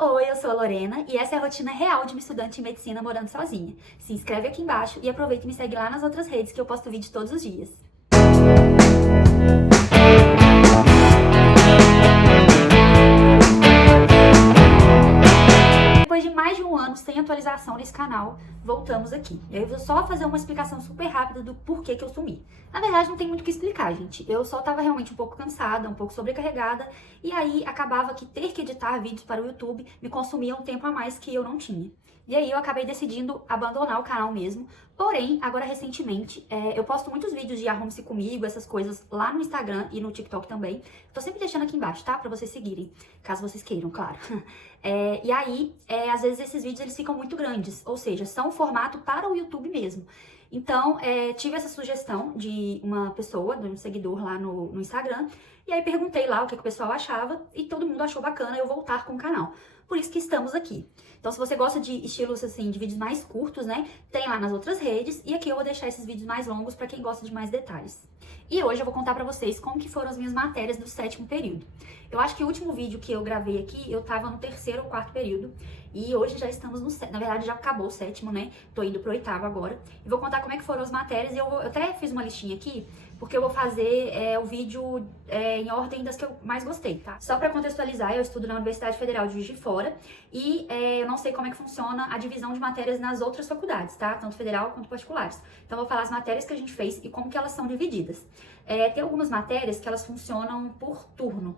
Oi, eu sou a Lorena e essa é a rotina real de uma estudante de medicina morando sozinha. Se inscreve aqui embaixo e aproveita e me segue lá nas outras redes que eu posto vídeo todos os dias. Depois de mais de um ano sem atualização nesse canal, voltamos aqui. Eu vou só fazer uma explicação super rápida do porquê que eu sumi. Na verdade, não tem muito o que explicar, gente. Eu só tava realmente um pouco cansada, um pouco sobrecarregada, e aí acabava que ter que editar vídeos para o YouTube me consumia um tempo a mais que eu não tinha. E aí eu acabei decidindo abandonar o canal mesmo. Porém, agora recentemente, eu posto muitos vídeos de Arrume-se Comigo, essas coisas lá no Instagram e no TikTok também. Tô sempre deixando aqui embaixo, tá? Pra vocês seguirem, caso vocês queiram, claro. E aí, às vezes esses vídeos eles ficam muito grandes, ou seja, são um formato para o YouTube mesmo. Então, tive essa sugestão de uma pessoa, de um seguidor lá no Instagram, e aí perguntei lá o que o pessoal achava, e todo mundo achou bacana eu voltar com o canal. Por isso que estamos aqui. Então, se você gosta de estilos, assim, de vídeos mais curtos, né, tem lá nas outras redes, e aqui eu vou deixar esses vídeos mais longos para quem gosta de mais detalhes. E hoje eu vou contar pra vocês como que foram as minhas matérias do 7º período. Eu acho que o último vídeo que eu gravei aqui, eu tava no 3º ou 4º período, e hoje já estamos no 7º, na verdade já acabou o 7º, né, tô indo pro 8º agora, e vou contar como é que foram as matérias, e eu até fiz uma listinha aqui, porque eu vou fazer o vídeo em ordem das que eu mais gostei, tá? Só pra contextualizar, eu estudo na Universidade Federal de Juiz de Fora, e eu não sei como é que funciona a divisão de matérias nas outras faculdades, tá? Tanto federal quanto particulares. Então eu vou falar as matérias que a gente fez e como que elas são divididas. Tem algumas matérias que elas funcionam por turno.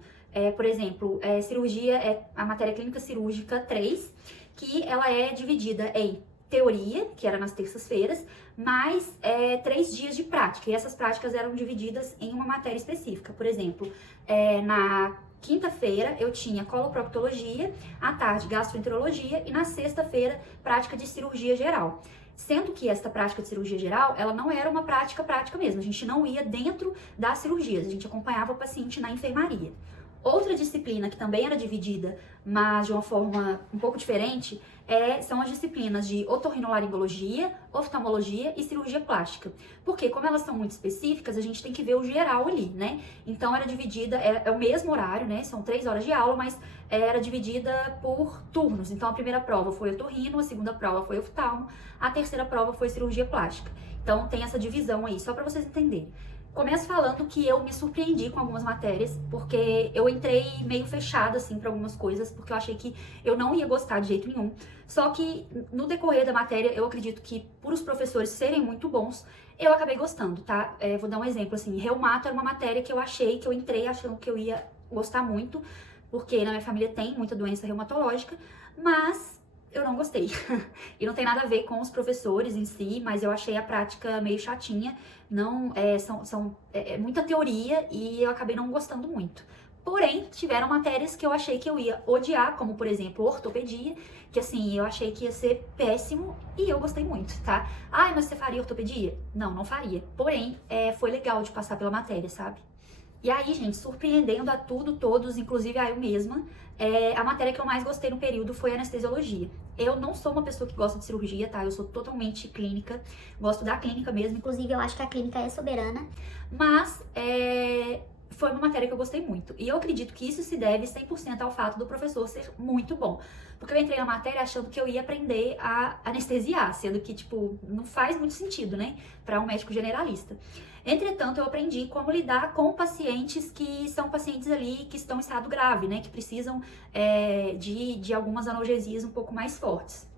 Por exemplo, cirurgia a matéria clínica cirúrgica 3, que ela é dividida em teoria, que era nas terças-feiras, mais 3 dias de prática. E essas práticas eram divididas em uma matéria específica. Por exemplo, na quinta-feira eu tinha coloproctologia, à tarde gastroenterologia e na sexta-feira prática de cirurgia geral. Sendo que esta prática de cirurgia geral, ela não era uma prática mesmo. A gente não ia dentro das cirurgias, a gente acompanhava o paciente na enfermaria. Outra disciplina que também era dividida, mas de uma forma um pouco diferente, são as disciplinas de otorrinolaringologia, oftalmologia e cirurgia plástica. Porque como elas são muito específicas, a gente tem que ver o geral ali, né? Então era dividida, é o mesmo horário, né? São 3 horas de aula, mas era dividida por turnos. Então a primeira prova foi otorrino, a segunda prova foi oftalmo, a terceira prova foi cirurgia plástica. Então tem essa divisão aí, só para vocês entenderem. Começo falando que eu me surpreendi com algumas matérias, porque eu entrei meio fechada, assim, para algumas coisas, porque eu achei que eu não ia gostar de jeito nenhum. Só que, no decorrer da matéria, eu acredito que, por os professores serem muito bons, eu acabei gostando, tá? Vou dar um exemplo, assim, reumato era uma matéria que eu achei, que eu entrei achando que eu ia gostar muito, porque na minha família tem muita doença reumatológica, mas eu não gostei. E não tem nada a ver com os professores em si, mas eu achei a prática meio chatinha. Não, são muita teoria e eu acabei não gostando muito. Porém, tiveram matérias que eu achei que eu ia odiar, como por exemplo, ortopedia, que assim, eu achei que ia ser péssimo e eu gostei muito, tá? Ai, mas você faria ortopedia? Não, não faria. Porém, foi legal de passar pela matéria, sabe? E aí, gente, surpreendendo a tudo, todos, inclusive a eu mesma, a matéria que eu mais gostei no período foi anestesiologia. Eu não sou uma pessoa que gosta de cirurgia, tá? Eu sou totalmente clínica, gosto da clínica mesmo. Inclusive, eu acho que a clínica é soberana. Mas foi uma matéria que eu gostei muito. E eu acredito que isso se deve 100% ao fato do professor ser muito bom. Porque eu entrei na matéria achando que eu ia aprender a anestesiar, sendo que, tipo, não faz muito sentido, né? Para um médico generalista. Entretanto, eu aprendi como lidar com pacientes que são pacientes ali que estão em estado grave, né? Que precisam de algumas analgesias um pouco mais fortes.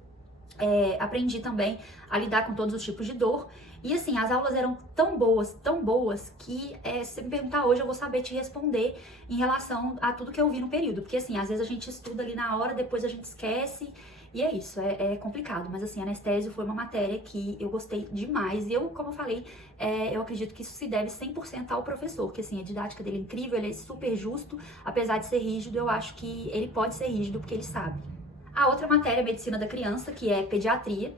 Aprendi também a lidar com todos os tipos de dor. E assim, as aulas eram tão boas, que se você me perguntar hoje, eu vou saber te responder em relação a tudo que eu vi no período. Porque assim, às vezes a gente estuda ali na hora, depois a gente esquece, e é isso, é complicado. Mas assim, anestésio foi uma matéria que eu gostei demais. E eu, como eu falei, eu acredito que isso se deve 100% ao professor, que assim, a didática dele é incrível, ele é super justo. Apesar de ser rígido, eu acho que ele pode ser rígido porque ele sabe. A outra matéria é medicina da criança, que é pediatria.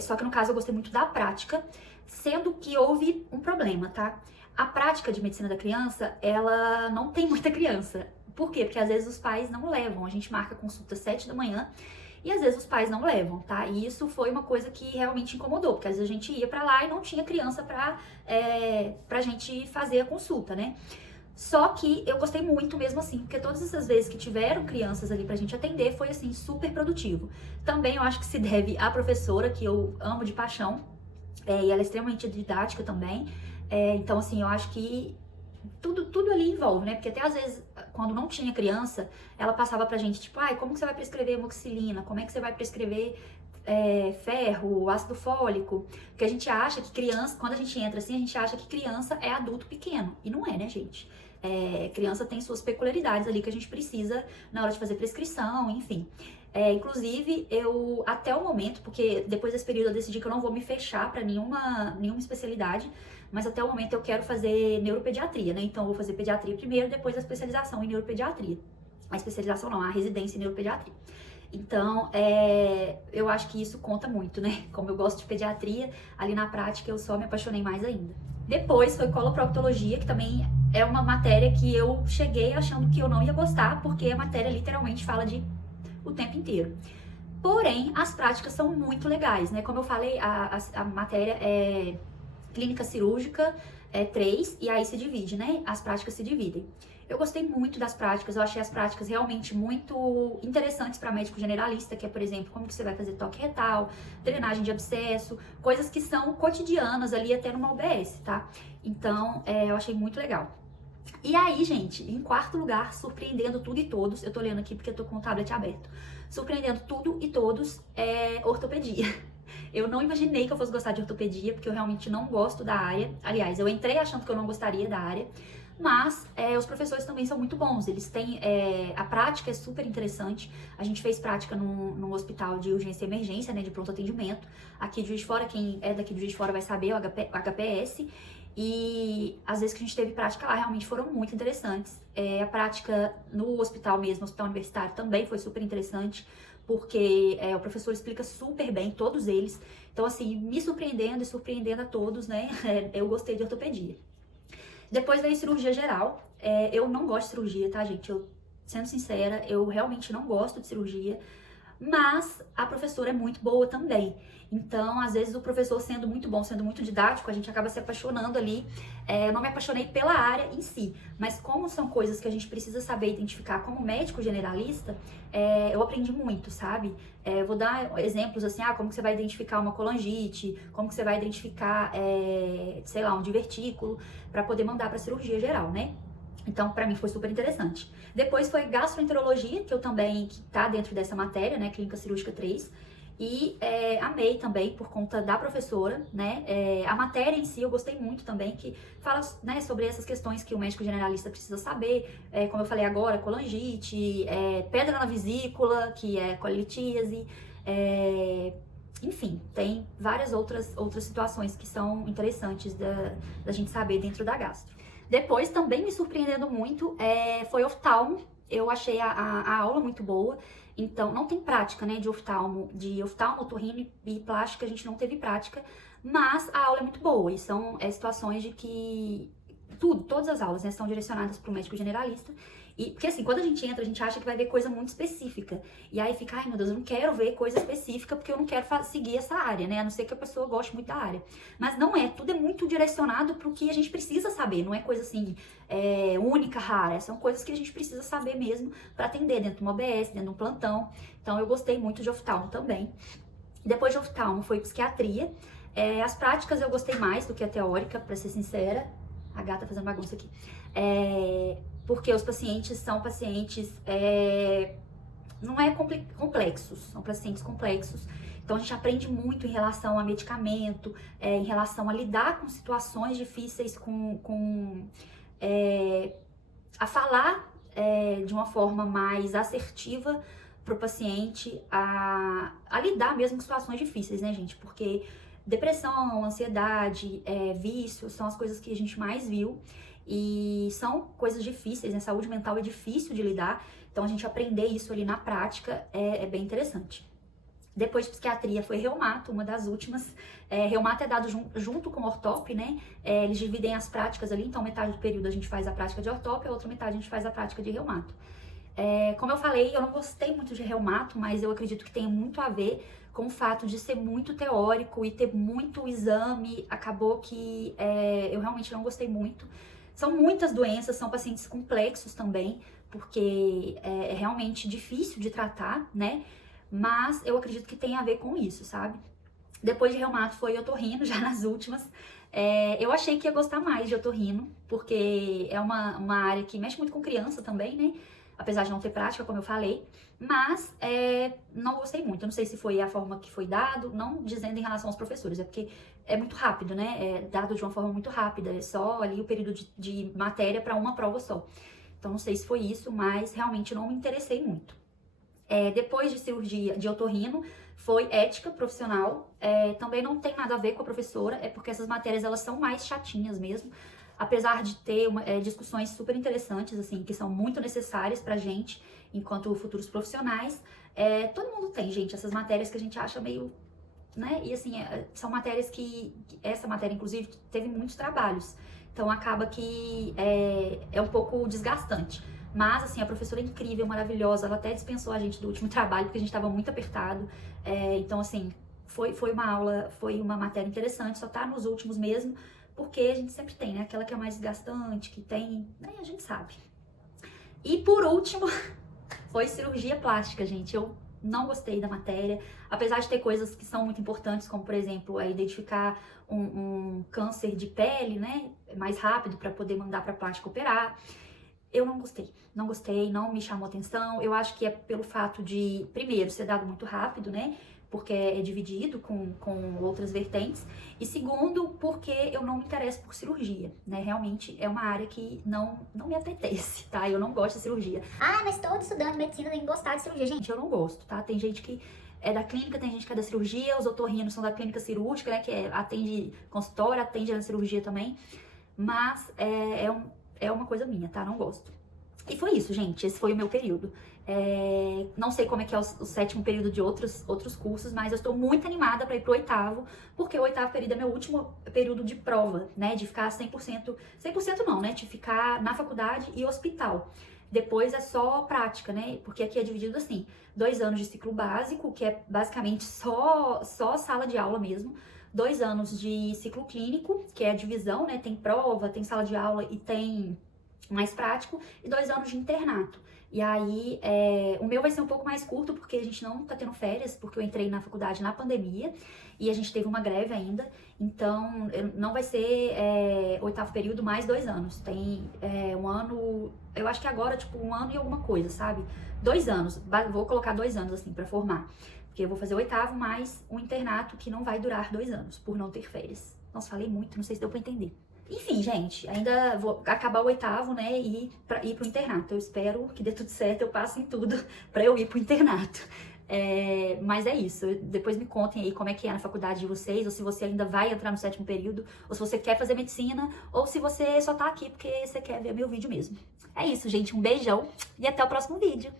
Só que no caso eu gostei muito da prática, sendo que houve um problema, tá? A prática de medicina da criança, ela não tem muita criança. Por quê? Porque às vezes os pais não levam. A gente marca consulta às 7 da manhã e às vezes os pais não levam, tá? E isso foi uma coisa que realmente incomodou, porque às vezes a gente ia pra lá e não tinha criança pra gente fazer a consulta, né? Só que eu gostei muito mesmo assim, porque todas essas vezes que tiveram crianças ali pra gente atender, foi assim, super produtivo. Também eu acho que se deve à professora, que eu amo de paixão, e ela é extremamente didática também. Então, assim, eu acho que tudo ali envolve, né? Porque até às vezes, quando não tinha criança, ela passava pra gente, tipo, ai, como que você vai prescrever amoxicilina? Como é que você vai prescrever ferro, ácido fólico? Porque a gente acha que criança, quando a gente entra assim, a gente acha que criança é adulto pequeno. E não é, né, gente? Criança tem suas peculiaridades ali que a gente precisa na hora de fazer prescrição, enfim. Inclusive, eu, até o momento, porque depois desse período eu decidi que eu não vou me fechar pra nenhuma especialidade, mas até o momento eu quero fazer neuropediatria, né? Então eu vou fazer pediatria primeiro, depois a especialização em neuropediatria. A especialização não, a residência em neuropediatria. Então, eu acho que isso conta muito, né? Como eu gosto de pediatria, ali na prática eu só me apaixonei mais ainda. Depois foi coloproctologia, que também é uma matéria que eu cheguei achando que eu não ia gostar, porque a matéria literalmente fala de o tempo inteiro. Porém, as práticas são muito legais, né? Como eu falei, a matéria é clínica cirúrgica, 3, e aí se divide, né? As práticas se dividem. Eu gostei muito das práticas, eu achei as práticas realmente muito interessantes para médico generalista, que é, por exemplo, como que você vai fazer toque retal, drenagem de abscesso, coisas que são cotidianas ali até numa UBS, tá? Então, eu achei muito legal. E aí, gente, em quarto lugar, surpreendendo tudo e todos, eu tô lendo aqui porque eu tô com o tablet aberto, surpreendendo tudo e todos, ortopedia. Eu não imaginei que eu fosse gostar de ortopedia, porque eu realmente não gosto da área. Aliás, eu entrei achando que eu não gostaria da área, mas os professores também são muito bons. Eles têm, a prática é super interessante. A gente fez prática num hospital de urgência e emergência, né, de pronto atendimento, aqui de Juiz de Fora. Quem é daqui de Juiz de Fora vai saber, o HPS. E as vezes que a gente teve prática lá realmente foram muito interessantes. A prática no hospital mesmo, no hospital universitário, também foi super interessante, porque o professor explica super bem, todos eles. Então, assim, me surpreendendo e surpreendendo a todos, né? Eu gostei de ortopedia. Depois veio cirurgia geral. Eu não gosto de cirurgia, tá, gente? Eu, sendo sincera, eu realmente não gosto de cirurgia. Mas a professora é muito boa também. Então, às vezes, o professor sendo muito bom, sendo muito didático, a gente acaba se apaixonando ali. Eu não me apaixonei pela área em si, mas como são coisas que a gente precisa saber identificar como médico generalista, eu aprendi muito, sabe? Vou dar exemplos assim, como que você vai identificar uma colangite, como que você vai identificar, sei lá, um divertículo, para poder mandar para cirurgia geral, né? Então, pra mim foi super interessante. Depois foi gastroenterologia, que eu também, que tá dentro dessa matéria, né, clínica cirúrgica 3. E amei também por conta da professora, né, a matéria em si eu gostei muito também, que fala, né, sobre essas questões que o médico generalista precisa saber, como eu falei agora, colangite, pedra na vesícula, que é colitíase, enfim, tem várias outras situações que são interessantes da gente saber dentro da gastro. Depois, também me surpreendendo muito, foi oftalmo. Eu achei a aula muito boa. Então, não tem prática, né, de oftalmo, otorrino e plástica, a gente não teve prática, mas a aula é muito boa. E são situações de que todas as aulas, né, são direcionadas para o médico generalista. Porque assim, quando a gente entra, a gente acha que vai ver coisa muito específica. E aí fica, ai meu Deus, eu não quero ver coisa específica porque eu não quero seguir essa área, né? A não ser que a pessoa goste muito da área. Mas não é, tudo é muito direcionado pro que a gente precisa saber. Não é coisa assim, única, rara. São coisas que a gente precisa saber mesmo para atender dentro de uma OBS, dentro de um plantão. Então eu gostei muito de oftalmo também. Depois de oftalmo foi psiquiatria. As práticas eu gostei mais do que a teórica, pra ser sincera. A gata fazendo bagunça aqui. Porque os pacientes são pacientes, não é complexos, são pacientes complexos. Então a gente aprende muito em relação a medicamento, em relação a lidar com situações difíceis, a falar de uma forma mais assertiva para o paciente, a lidar mesmo com situações difíceis, né, gente? Porque depressão, ansiedade, vício são as coisas que a gente mais viu. E são coisas difíceis, né? Saúde mental é difícil de lidar, então a gente aprender isso ali na prática é bem interessante. Depois de psiquiatria foi reumato, uma das últimas. Reumato é dado junto com ortop, né? Eles dividem as práticas ali, então metade do período a gente faz a prática de ortop, a outra metade a gente faz a prática de reumato. Como eu falei, eu não gostei muito de reumato, mas eu acredito que tem muito a ver com o fato de ser muito teórico e ter muito exame. Acabou que eu realmente não gostei muito. São muitas doenças, são pacientes complexos também, porque é realmente difícil de tratar, né? Mas eu acredito que tem a ver com isso, sabe? Depois de reumato foi otorrino, já nas últimas. Eu achei que ia gostar mais de otorrino, porque é uma área que mexe muito com criança também, né? Apesar de não ter prática, como eu falei. Mas não gostei muito. Eu não sei se foi a forma que foi dado, não dizendo em relação aos professores, é porque é muito rápido, né? É dado de uma forma muito rápida, é só ali o período de matéria para uma prova só. Então não sei se foi isso, mas realmente não me interessei muito. Depois de cirurgia de otorrino, foi ética profissional. Também não tem nada a ver com a professora, é porque essas matérias elas são mais chatinhas mesmo. Apesar de ter discussões super interessantes, assim, que são muito necessárias pra gente, enquanto futuros profissionais. Todo mundo tem, gente, essas matérias que a gente acha meio, né? E assim, são matérias essa matéria, inclusive, teve muitos trabalhos. Então acaba que é um pouco desgastante. Mas, assim, a professora é incrível, maravilhosa. Ela até dispensou a gente do último trabalho, porque a gente estava muito apertado. Então, assim, foi uma aula, foi uma matéria interessante, só tá nos últimos mesmo, porque a gente sempre tem, né? Aquela que é mais desgastante, que tem, né? A gente sabe. E, por último, foi cirurgia plástica, gente. Eu não gostei da matéria, apesar de ter coisas que são muito importantes, como, por exemplo, identificar um câncer de pele, né? Mais rápido, para poder mandar para plástica operar. Eu não gostei, não me chamou atenção. Eu acho que é pelo fato de, primeiro, ser dado muito rápido, né? Porque é dividido com outras vertentes. E segundo, porque eu não me interesso por cirurgia, né? Realmente é uma área que não me apetece, tá? Eu não gosto de cirurgia. Ah, mas todo estudante de medicina tem que gostar de cirurgia, gente. Gente, eu não gosto, tá? Tem gente que é da clínica, tem gente que é da cirurgia. Os otorrinos são da clínica cirúrgica, né? Que atende consultório, atende na cirurgia também. Mas é uma coisa minha, tá? Não gosto. E foi isso, gente. Esse foi o meu período. Não sei como é que é o sétimo período de outros cursos, mas eu estou muito animada para ir pro oitavo, porque o oitavo período é meu último período de prova, né? De ficar 100%, 100% não, né? De ficar na faculdade e hospital. Depois é só prática, né? Porque aqui é dividido assim, 2 anos de ciclo básico, que é basicamente só sala de aula mesmo. 2 anos de ciclo clínico, que é a divisão, né? Tem prova, tem sala de aula e tem mais prático, e 2 anos de internato. E aí, o meu vai ser um pouco mais curto, porque a gente não tá tendo férias, porque eu entrei na faculdade na pandemia, e a gente teve uma greve ainda, então não vai ser oitavo período mais 2 anos. Tem 1 ano, eu acho que agora, tipo, 1 ano e alguma coisa, sabe? 2 anos, vou colocar 2 anos, assim, pra formar. Porque eu vou fazer o oitavo mais um internato que não vai durar 2 anos, por não ter férias. Nossa, falei muito, não sei se deu pra entender. Enfim, gente, ainda vou acabar o oitavo, né, e ir pro internato. Eu espero que dê tudo certo, eu passe em tudo pra eu ir pro internato. Mas é isso, depois me contem aí como é que é na faculdade de vocês, ou se você ainda vai entrar no 7º período, ou se você quer fazer medicina, ou se você só tá aqui porque você quer ver meu vídeo mesmo. É isso, gente, um beijão e até o próximo vídeo.